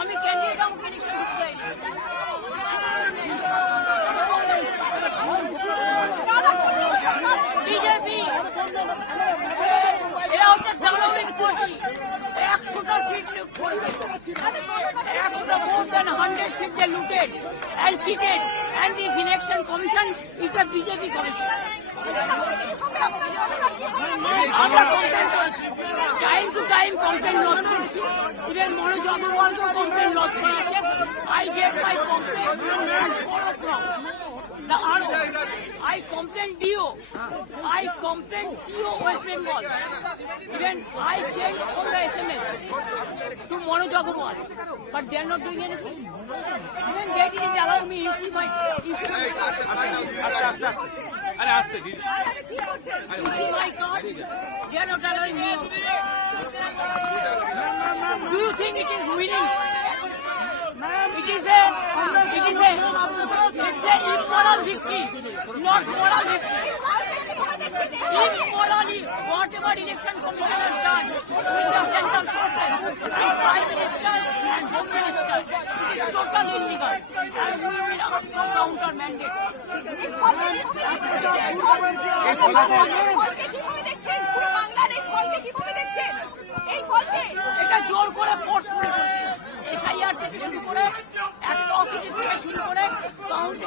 আমি ক্যান্ডিডেট আমাকে ইলেকশন করতে চাইনি। বিজেপি এরা হচ্ছে দানবিক পার্টি। 100টা সিট লুট করেছে, 100টা more than 100 seats they looted and cheated, and this election commission is a BJP commission. আমরা time to time complain lodge করেছি, ইভেন মনোজ অগ্রওয়ালকেও কমপ্লেন লজ করেছে। I get my complaint at 4 o'clock. The RO, I complained DO, I complained CO West Bengal. Even I sent all the SMS to Manoj Agarwal, but they are not doing anything. Even they didn't allow me to issue my card. They are not allowing me. Do you think it is winning? It's a immoral victory, not moral victory. Immorally, whatever election commission has done with the central forces and prime minister and home minister, it is totally illegal, and we will ask for counter mandate. এটা জোর করে force করে SIR থেকে শুরু করে atrocities থেকে শুরু করে কাউন্টি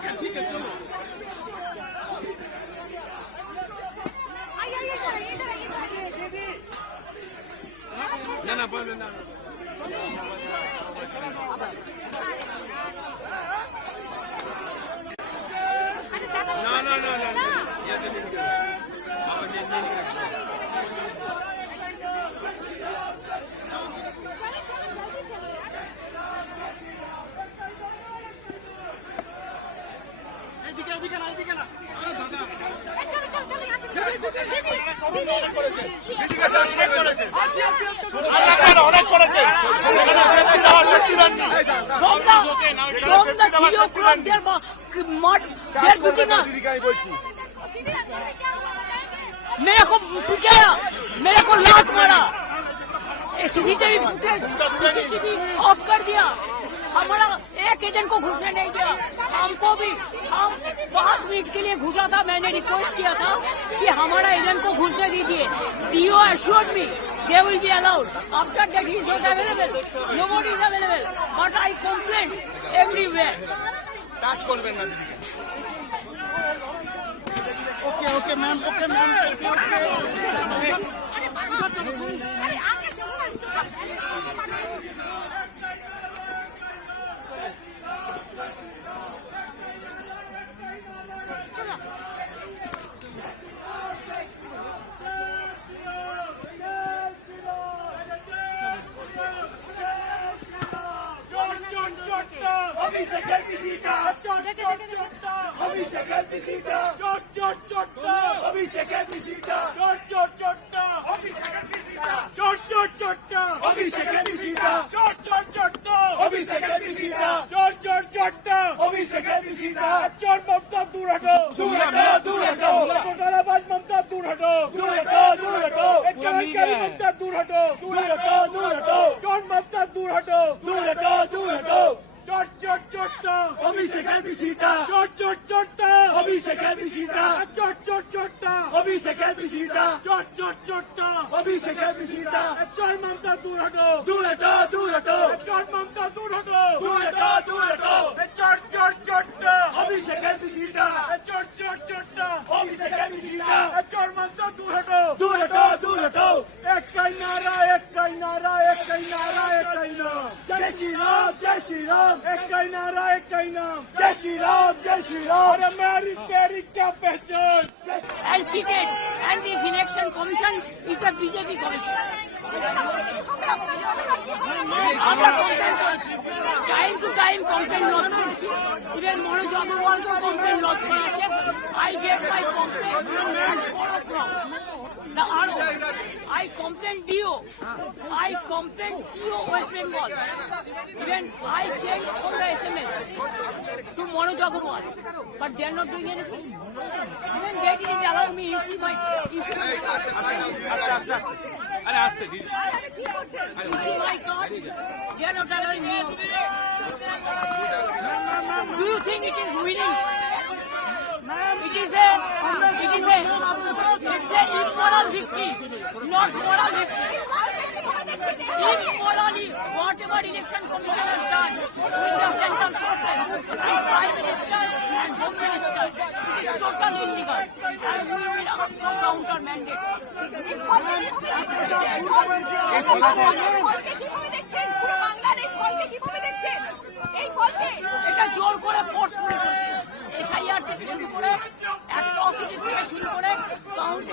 ठीक है चलो ना बोलो ना मेरे को पिटाया, मेरे को लात मारा, सीसीटीवी ऑफ कर दिया, हमारा एक एजेंट को घुसने नहीं दिया, हमको भी। हम 5 मिनट के लिए घुसा था, मैंने रिक्वेस्ट किया था कि हमारा एजेंट को घुसने दीजिए। DO assured me they will be allowed. After that he is not available, nobody is available, but I complained everywhere. Touch করবেন না দিদি। ओके मैम दूर हटो राम जय श्री राम, जय श्री राम, एक का ही नारा एक का ही नाम जय श्री राम, जय श्री राम। अरे मेरी तेरी क्या पहचान And cheated. And this election commission is a BJP commission. আমরা কমপ্লেন করেছি, time to time complain lodge করেছি, ইভেন মনোজ অগ্রওয়ালকেও কমপ্লেন লজ করেছে। I gave my complaint and 4 o'clock. The RO, I complained DO, I complained CO West Bengal, even I sent all the SMS to Manoj Agarwal, but they are not doing anything. Even they didn't allow me to see my আরে আসতে দিদি to see my card. They are not allowing me. Do you think it is winning? It's a immoral victory, not moral victory. Immorally, whatever election commission has done with the central forces and prime minister and home minister, it is totally illegal, and we will ask for counter mandate. এটা জোর করে force করে SIR থেকে শুরু করে atrocity থেকে শুরু করে কাউন্টি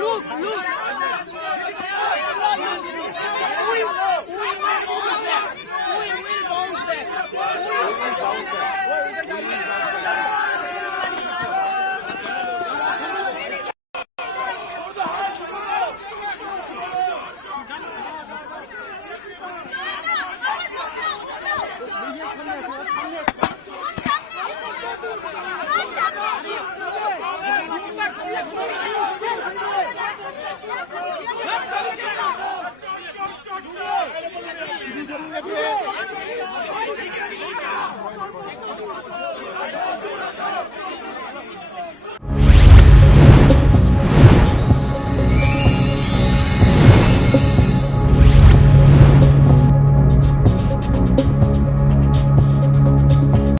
লুক